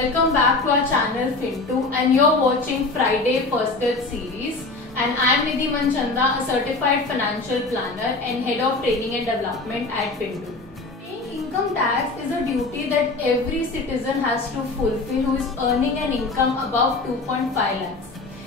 welcome back to our channel Fintu, and you're watching Friday First Aid series, and I'm Nidhi Manchanda, a certified financial planner and head of training and development at Fintu. Paying income tax is a duty that every citizen has to fulfill who is earning an income above 2.5 lakhs.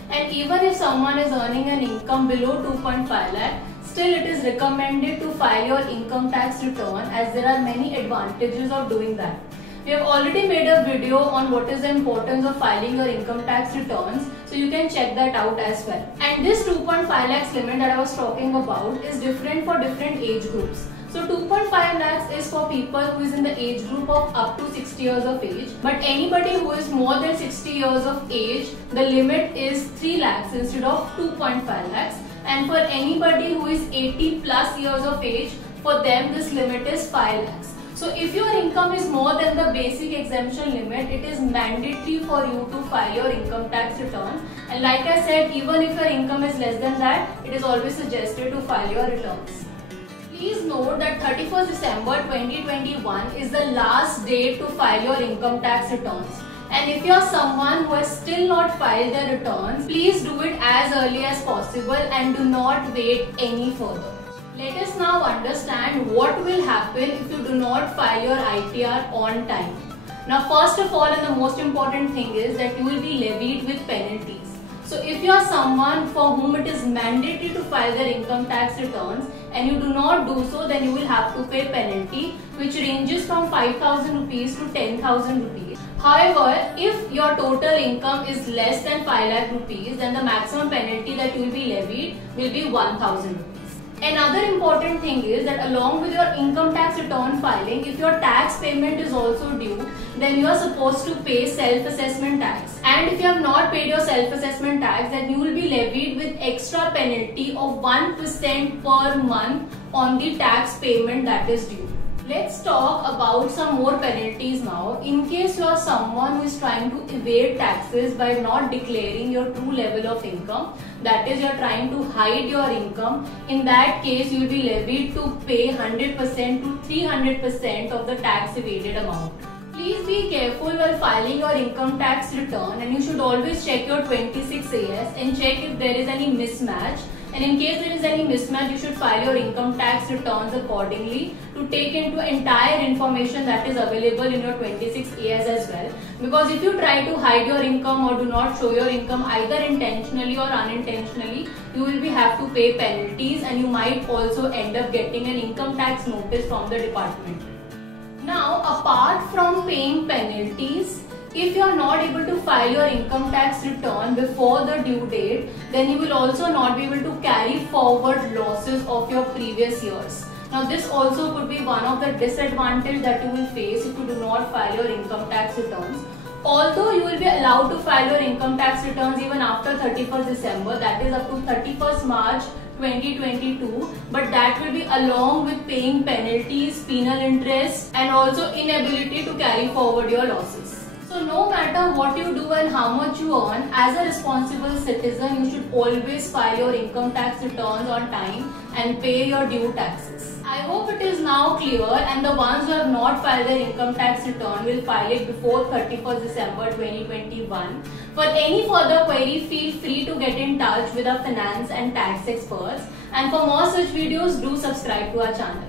And even if someone is earning an income below 2.5 lakh, still it is recommended to file your income tax return, as there are many advantages of doing that. We have already made a video on what is the importance of filing your income tax returns, so you can check that out as well. And this 2.5 lakhs limit that I was talking about is different for different age groups. So 2.5 lakhs is for people who is in the age group of up to 60 years of age. But anybody who is more than 60 years of age, the limit is 3 lakhs instead of 2.5 lakhs. And for anybody who is 80 plus years of age, for them this limit is 5 lakhs. So if your income is more than the basic exemption limit, it is mandatory for you to file your income tax return. And like I said, even if your income is less than that, it is always suggested to file your returns. Please note that 31st December 2021 is the last day to file your income tax returns. And if you are someone who has still not filed their returns, please do it as early as possible and do not wait any further. Let us now understand what will happen if you do not file your ITR on time. Now, first of all, and the most important thing is that you will be levied with penalties. So if you are someone for whom it is mandatory to file their income tax returns and you do not do so, then you will have to pay penalty, which ranges from 5,000 rupees to 10,000 rupees. However, if your total income is less than 5 lakh rupees, then the maximum penalty that you will be levied will be 1,000 rupees. Another important thing is that along with your income tax return filing, if your tax payment is also due, then you are supposed to pay self-assessment tax. And if you have not paid your self-assessment tax, then you will be levied with extra penalty of 1% per month on the tax payment that is due. Let's talk about some more penalties now. In case you are someone who is trying to evade taxes by not declaring your true level of income, that is, you are trying to hide your income, in that case you will be levied to pay 100% to 300% of the tax evaded amount. Please be careful while filing your income tax return, and you should always check your 26AS and check if there is any mismatch. And in case there is any mismatch, you should file your income tax returns accordingly to take into entire information that is available in your 26AS as well. Because if you try to hide your income or do not show your income either intentionally or unintentionally, you will have to pay penalties, and you might also end up getting an income tax notice from the department. Now, apart from paying penalties, if you are not able to file your income tax return before the due date, then you will also not be able to carry forward losses of your previous years. Now, this also could be one of the disadvantages that you will face if you do not file your income tax returns. Although you will be allowed to file your income tax returns even after 31st December, that is up to 31st March 2022, but that will be along with paying penalties, penal interest, and also inability to carry forward your losses. So no matter what you do and how much you earn, as a responsible citizen, you should always file your income tax returns on time and pay your due taxes. I hope it is now clear, and the ones who have not filed their income tax return will file it before 31st December 2021. For any further query, feel free to get in touch with our finance and tax experts. And for more such videos, do subscribe to our channel.